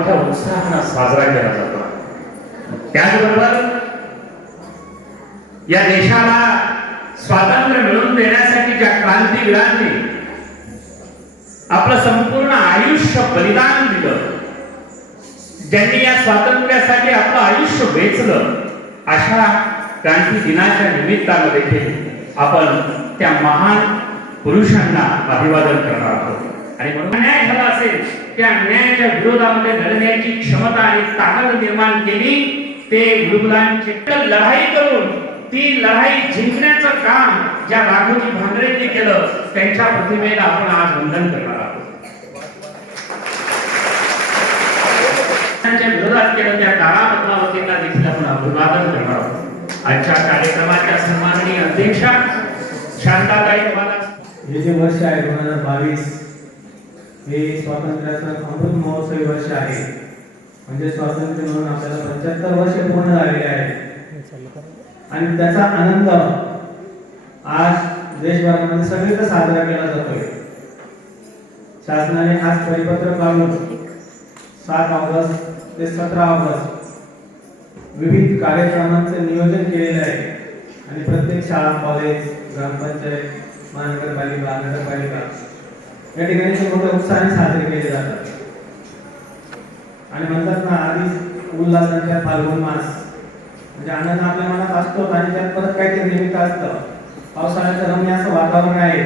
मोठ्या उत्साहानं साजरा केला जातो. त्याचबरोबर या देशाला स्वातंत्र्य मिळवून देण्यासाठी ज्या क्रांतीवीरांनी आपलं संपूर्ण आयुष्य बलिदान दिलं. ज्यांनी या स्वातंत्र्यासाठी आपलं आयुष्य वेचलं अशा क्रांती दिनाच्या निमित्तानं देखील आपण त्या महान पुरुषांना अभिवादन करणार आहोत. आणि म्हणून अन्याय झाला असेल त्या अन्यायाच्या विरोधामध्ये लढण्याची क्षमता आणि ताकद निर्माण केली. ते गुरुकुलांची लढाई करून ती लढाई जिंकण्याचं काम ज्या राघोजी भांगरेंनी केलं त्यांच्या प्रतिमेला आपण आज वंदन करणार आहोत. त्यांच्या विरोधात केलं त्या काळा पद्मावतींना देखील आपण अभिवादन करणार आहोत. आजच्या कार्यक्रमाच्या सन्माननीय अध्यक्षा शांताबाई मला हे जे वर्ष आहे दोन हजार बावीस हे स्वातंत्र्याचं अमृत महोत्सवी वर्ष आहे. म्हणजे स्वातंत्र्य म्हणून आपल्याला पंच्याहत्तर वर्ष पूर्ण झालेले आहे आणि त्याचा आनंद आज देशभरामध्ये सगळीकडे साजरा केला जातोय. शासनाने आज परिपत्र काढून सात ऑगस्ट ते सतरा ऑगस्ट विविध कार्यक्रमांचे नियोजन केलेले आहे. आणि प्रत्येक शाळा कॉलेज ग्रामपंचायत महानगरपालिका नगरपालिका या ठिकाणी ते मोठ्या उत्साहाने साजरे केले जातात. आणि म्हणतात ना आधीच उल्हासांच्या फाल्गुन मास. म्हणजे आनंद आपल्या मनात असतो आणि त्यात परत काहीतरी निमित्त असतं. पावसाळ्याचं रम्य असं वातावरण आहे.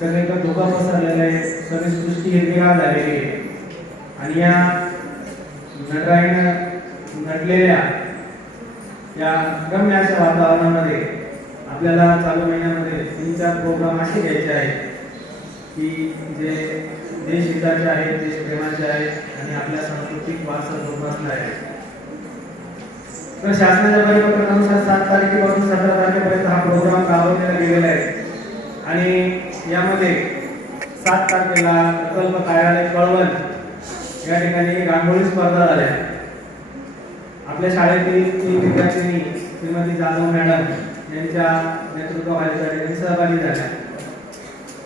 सगळीकडे धोका पसरलेला आहे. सगळी सृष्टी हिरवीगार झालेली आहे. आणि या नटराईनं नटलेल्या या रम्य अशा वातावरणामध्ये आपल्याला चालू महिन्यामध्ये तीन चार प्रोग्राम असे घ्यायचे आहेत. की जे देशहिताचे आहेत देशप्रेमाचे आहेत आणि आपल्या सांस्कृतिक वारसा जोपासला आहे. तर शासनाच्या परिपत्रकानुसार सात तारखेपासून सतरा तारखेपर्यंत हा प्रोग्राम राबवलेला गेलेला आहे. आणि यामध्ये सात तारखेला प्रकल्प कार्यालय कळवण या ठिकाणी रांगोळी स्पर्धा झाल्या. आपल्या शाळेतील तीन विद्यार्थिनी श्रीमती जाधव मॅडम यांच्या नेतृत्वाखाली त्या ठिकाणी सहभागी झाल्या.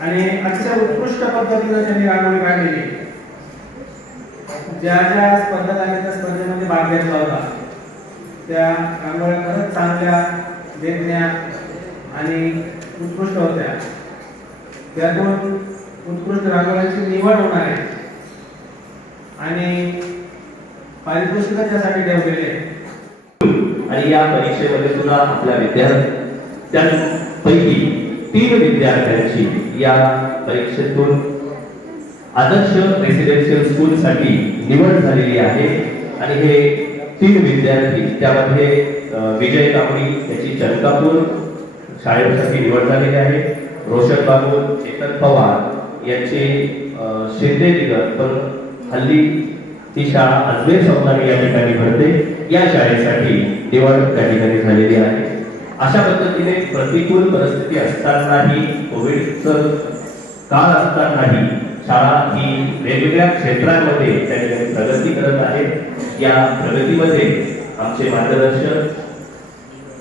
आणि अतिशय उत्कृष्ट पद्धतीनं त्यांनी रांगोळी काढलेली. ज्या ज्या स्पर्धा झाल्या त्या स्पर्धेमध्ये भाग घेतला होता. त्या रांगोळ्या खरंच चांगल्या देखण्या आणि उत्कृष्ट होत्या. त्यातून उत्कृष्ट रांगोळ्यांची निवड होणार आहे. आणि पारितोषिक त्यासाठी ठेवलेले आणि या परीक्षेमध्ये सुद्धा आपल्या विद्यार्थ्यांपैकी तीन विद्यार्थ्यांची या परीक्षेतून आदर्श रेसिडेन्शियल स्कूल साठी निवड झालेली आहे. आणि हे तीन विद्यार्थी त्यामध्ये विजय कांबळी त्याची चलकापूर शाळेसाठी निवड झालेली आहे. रोशन बाबू चेतन पवार यांची शिंदे निगर पण हल्ली ती शाळा अजमेर संभाजी या ठिकाणी भरते. या शाळेसाठी निवड त्या ठिकाणी झालेली आहे. अशा पद्धतीने प्रतिकूल परिस्थिती असतानाही कोविडचं काळ असतानाही शाळा ही वेगवेगळ्या क्षेत्रांमध्ये त्या ठिकाणी प्रगती करत आहे या प्रगतीमध्ये आमचे मार्गदर्शक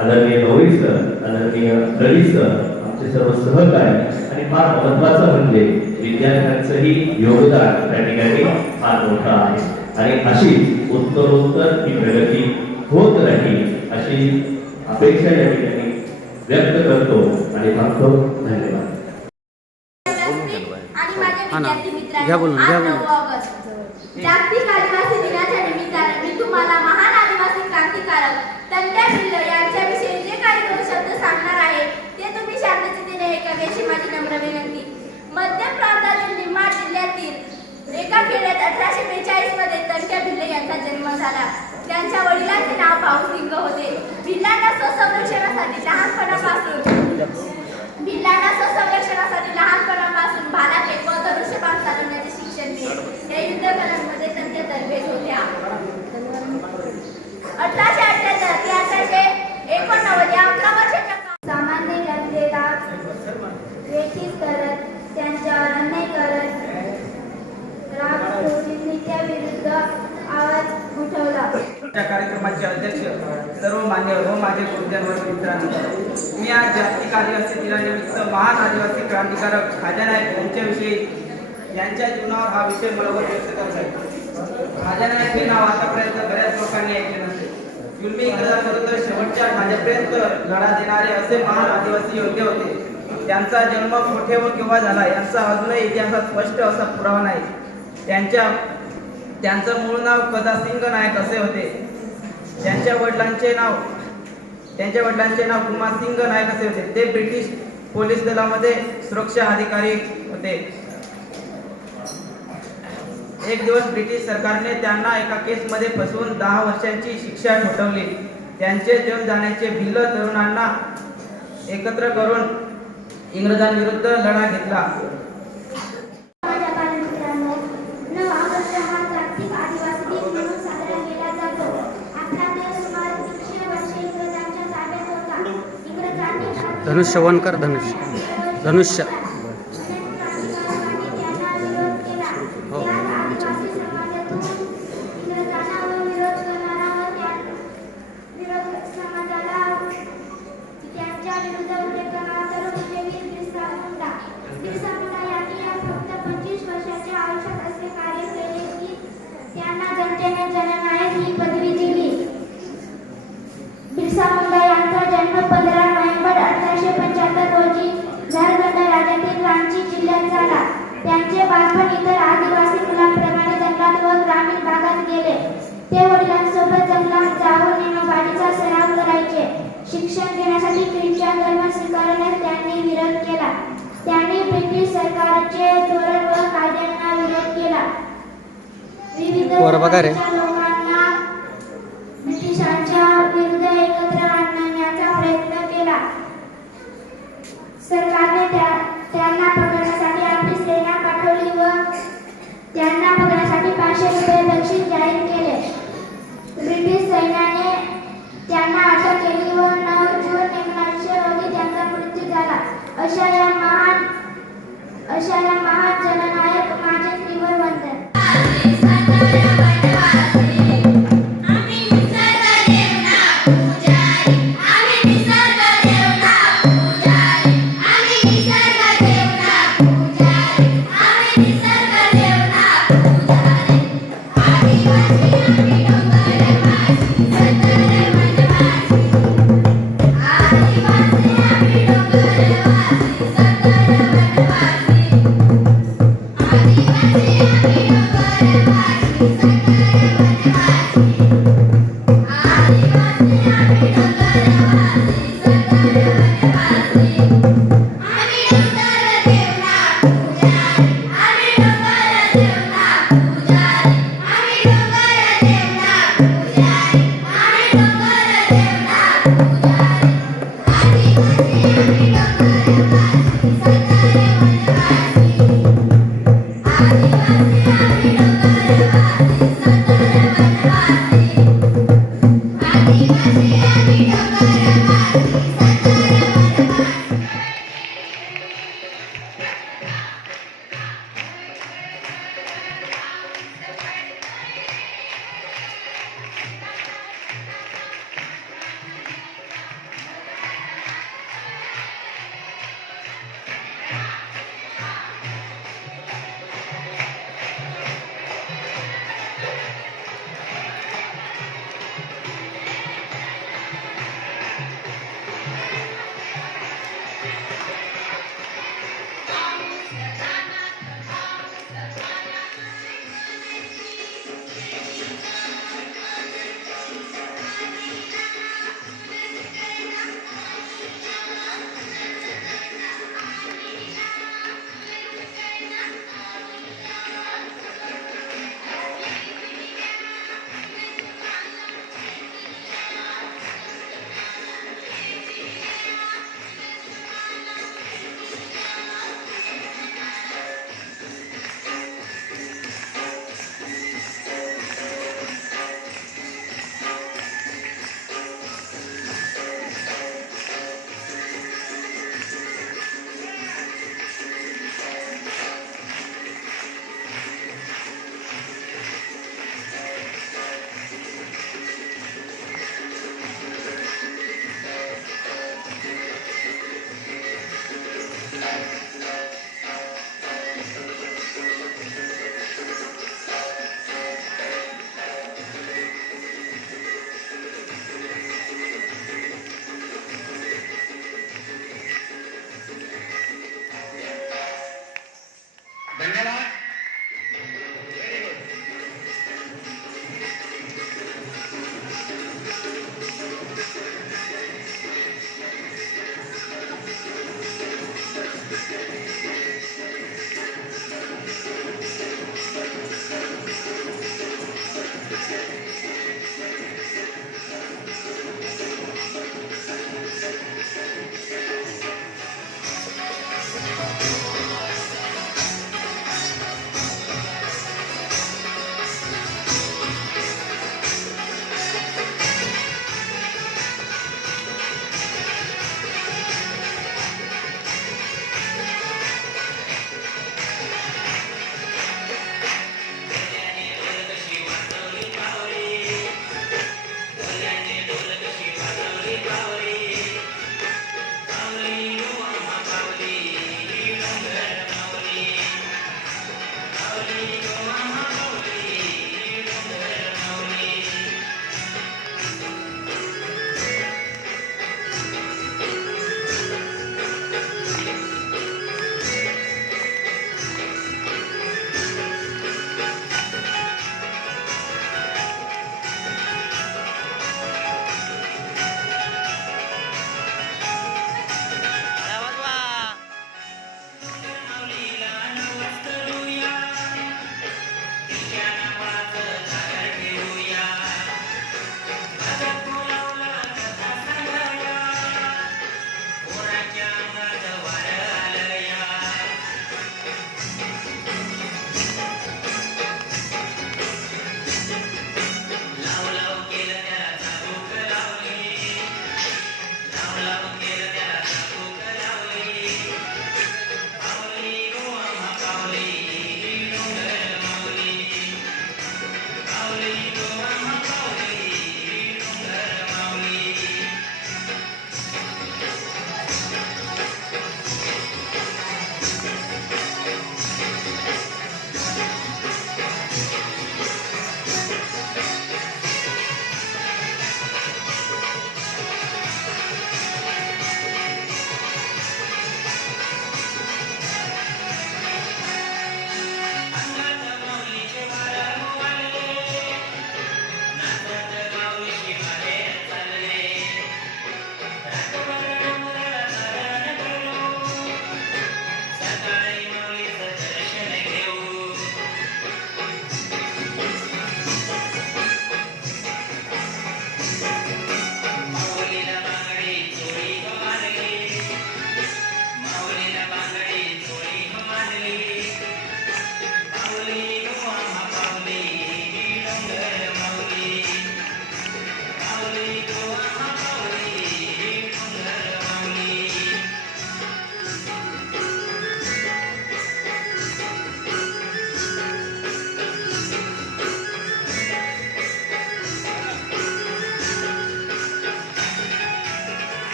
आदरणीय गौरी सर आदरणीय रवी सर आमचे सर्व सहकारी आणि फार महत्वाचं म्हणजे विद्यार्थ्यांचंही योगदान त्या ठिकाणी फार मोठं आहे. आणि अशी उत्तरोत्तर ही प्रगती होत राहील अशी अपेक्षा या ठिकाणी व्यक्त करतो आणि थांबतो धन्यवाद. जागतिक आदिवासी दिनाच्या निमित्ताने मी तुम्हाला महान आदिवासी क्रांतिकारक तंट्या पिल्ल यांच्याविषयी जे काही दोन शब्द सांगणार आहे ते तुम्ही शांततेने ऐकावे अशी माझी नम्र विनंती. मध्य प्रांतातील निमाड जिल्ह्यातील रेखा खेड्यात अठराशे बेचाळीसमध्ये तंट्या भिल्ले यांचा जन्म झाला. त्यांच्या वडिलांचे नाव पाऊसिंग होते. संरक्षणासाठी लहानपणापासून भिल्लांना संरक्षणासाठी लहानपणापासून भाला फेक व धनुष्यबाण चालवण्याचे शिक्षण दिले. या युद्ध कलांमध्ये त्यांच्या तरबेज होत्या. अठराशे अठ्याहत्तर ते अठराशे एकोणनव्वद या अकरा वर्षाच्या सामान्य जनतेला वेठीस करत त्यांच्यावर अन्याय करत राग विरुद्ध आवाज उठवला. या कार्यक्रमाचे अध्यक्ष सर्व मान्यवर व हो माझे गुरुजनवर मित्रांनो. मी आज जागतिक आदिवासी दिनानिमित्त महान आदिवासी क्रांतिकारक खाजानायक यांच्याविषयी यांच्या जीवनावर हा विषय बरोबर व्यक्त करत आहे. खाजानायक हे नाव आतापर्यंत बऱ्याच लोकांनी ऐकले नसते जुलमी इंग्रजांविरुद्ध शेवटच्या माझ्यापर्यंत लढा देणारे असे महान आदिवासी योद्धे होते. त्यांचा जन्म मोठे व केव्हा झाला यांचा अजूनही इतिहासात स्पष्ट असा पुरावा नाही. त्यांच्या त्यांचं मूळ नाव कदा सिंग नायक असे होते. त्यांच्या वडिलांचे नाव त्यांच्या वडिलांचे नाव कुमार सिंग नायक असे होते. ते ब्रिटिश पोलीस दलामध्ये सुरक्षा अधिकारी होते. एक दिवस ब्रिटिश सरकारने त्यांना एका केसमध्ये फसवून दहा वर्षांची शिक्षा ठोठवली. त्यांचे जग जाण्याचे भिल्ल तरुणांना एकत्र करून इंग्रजांविरुद्ध लढा घेतला माझ्या बालमित्रांनो, नऊ ऑगस्ट हा जागतिक आदिवासी दिन म्हणून साजरा केला जातो. आपला देश सुमारे तीनशे वर्षे इंग्रजांच्या ताब्यात होता. इंग्रजांनी भारतात धनुष्य वन कर धनुष्य. धनुष्य. ब्रिटिश सरकारचे धोरण व कायद्यांना विरोध केला. विविध